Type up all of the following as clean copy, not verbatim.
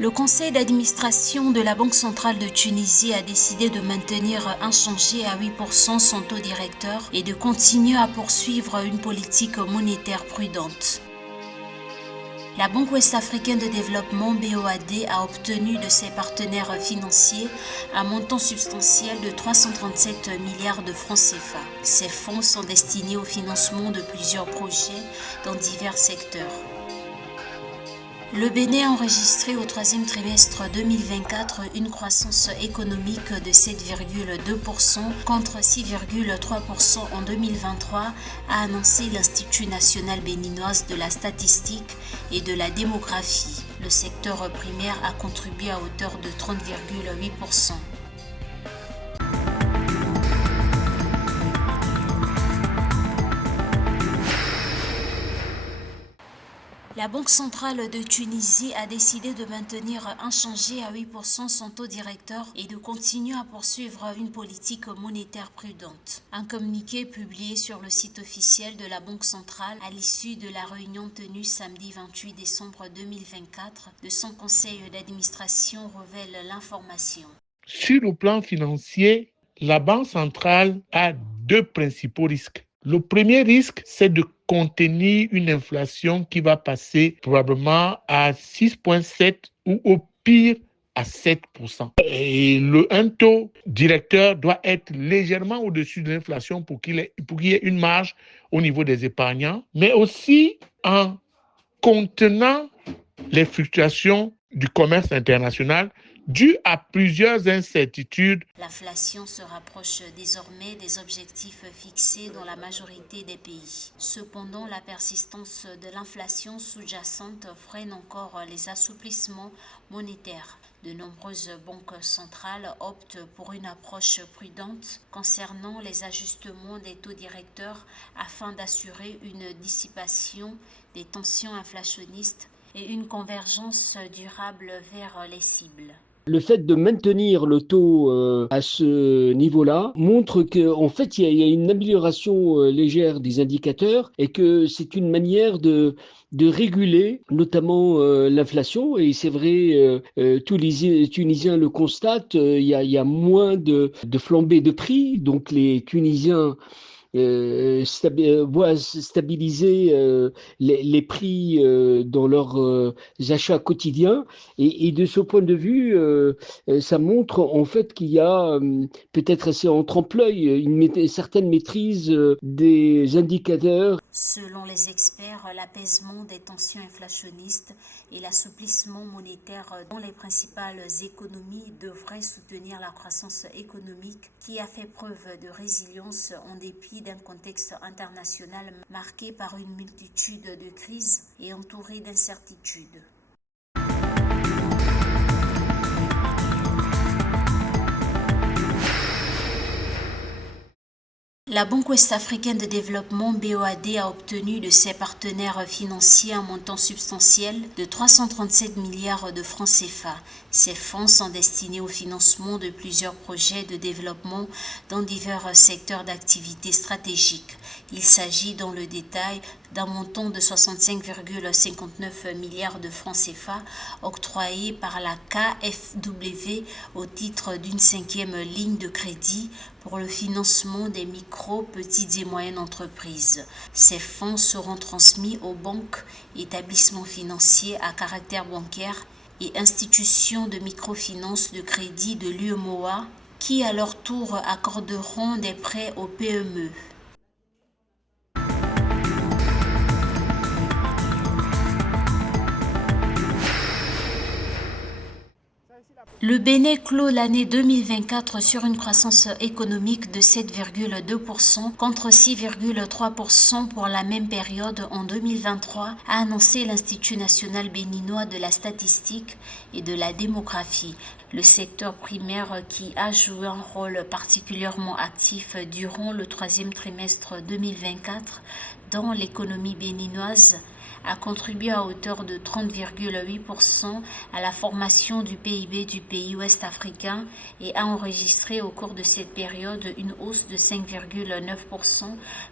Le conseil d'administration de la Banque centrale de Tunisie a décidé de maintenir inchangé à 8% son taux directeur et de continuer à poursuivre une politique monétaire prudente. La Banque ouest-africaine de développement BOAD a obtenu de ses partenaires financiers un montant substantiel de 337 milliards de francs CFA. Ces fonds sont destinés au financement de plusieurs projets dans divers secteurs. Le Bénin a enregistré au troisième trimestre 2024 une croissance économique de 7,2% contre 6,3% en 2023, a annoncé l'Institut national béninois de la statistique et de la démographie. Le secteur primaire a contribué à hauteur de 30,8%. La Banque centrale de Tunisie a décidé de maintenir inchangé à 8% son taux directeur et de continuer à poursuivre une politique monétaire prudente. Un communiqué publié sur le site officiel de la Banque centrale à l'issue de la réunion tenue samedi 28 décembre 2024 de son conseil d'administration révèle l'information. Sur le plan financier, la Banque centrale a deux principaux risques. Le premier risque, c'est de contenir une inflation qui va passer probablement à 6,7 ou au pire à 7%. Et un taux directeur doit être légèrement au-dessus de l'inflation pour qu'il y ait une marge au niveau des épargnants, mais aussi en contenant les fluctuations du commerce international dû à plusieurs incertitudes. L'inflation se rapproche désormais des objectifs fixés dans la majorité des pays. Cependant, la persistance de l'inflation sous-jacente freine encore les assouplissements monétaires. De nombreuses banques centrales optent pour une approche prudente concernant les ajustements des taux directeurs afin d'assurer une dissipation des tensions inflationnistes et une convergence durable vers les cibles. Le fait de maintenir le taux à ce niveau-là montre qu'en fait, il y a une amélioration légère des indicateurs et que c'est une manière de réguler notamment l'inflation. Et c'est vrai, tous les Tunisiens le constatent, il y a moins de flambée de prix. Donc les Tunisiens voient stabiliser les prix dans leurs achats quotidiens et de ce point de vue ça montre en fait qu'il y a peut-être assez en trompe-l'œil une certaine maîtrise des indicateurs. Selon les experts, l'apaisement des tensions inflationnistes et l'assouplissement monétaire dans les principales économies devraient soutenir la croissance économique qui a fait preuve de résilience en dépit d'un contexte international marqué par une multitude de crises et entouré d'incertitudes. La Banque ouest-africaine de développement BOAD a obtenu de ses partenaires financiers un montant substantiel de 337 milliards de francs CFA. Ces fonds sont destinés au financement de plusieurs projets de développement dans divers secteurs d'activité stratégiques. Il s'agit dans le détail d'un montant de 65,59 milliards de francs CFA octroyé par la KfW au titre d'une 5e ligne de crédit pour le financement des micro, petites et moyennes entreprises. Ces fonds seront transmis aux banques, établissements financiers à caractère bancaire et institutions de microfinance de crédit de l'UEMOA qui à leur tour accorderont des prêts aux PME. Le Bénin clôt l'année 2024 sur une croissance économique de 7,2% contre 6,3% pour la même période en 2023, a annoncé l'Institut national béninois de la statistique et de la démographie. Le secteur primaire qui a joué un rôle particulièrement actif durant le troisième trimestre 2024 dans l'économie béninoise a contribué à hauteur de 30,8% à la formation du PIB du pays ouest-africain et a enregistré au cours de cette période une hausse de 5,9%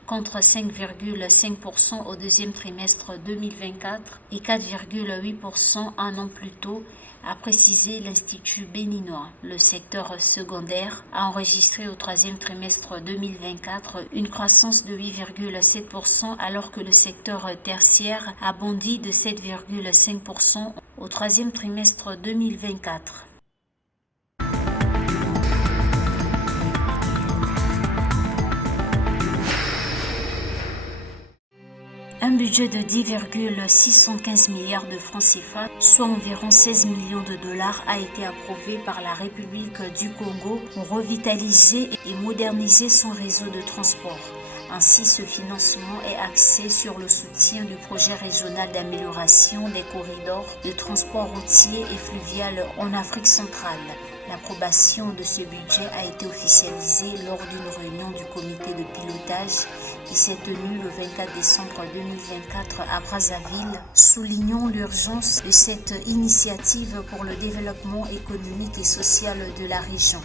contre 5,5% au deuxième trimestre 2024 et 4,8% un an plus tôt, a précisé l'Institut béninois. Le secteur secondaire a enregistré au troisième trimestre 2024 une croissance de 8,7% alors que le secteur tertiaire a bondi de 7,5% au troisième trimestre 2024. Un budget de 10,615 milliards de francs CFA, soit environ 16 millions de dollars, a été approuvé par la République du Congo pour revitaliser et moderniser son réseau de transport. Ainsi, ce financement est axé sur le soutien du projet régional d'amélioration des corridors de transport routier et fluvial en Afrique centrale. L'approbation de ce budget a été officialisée lors d'une réunion du comité de pilotage qui s'est tenue le 24 décembre 2024 à Brazzaville, soulignant l'urgence de cette initiative pour le développement économique et social de la région.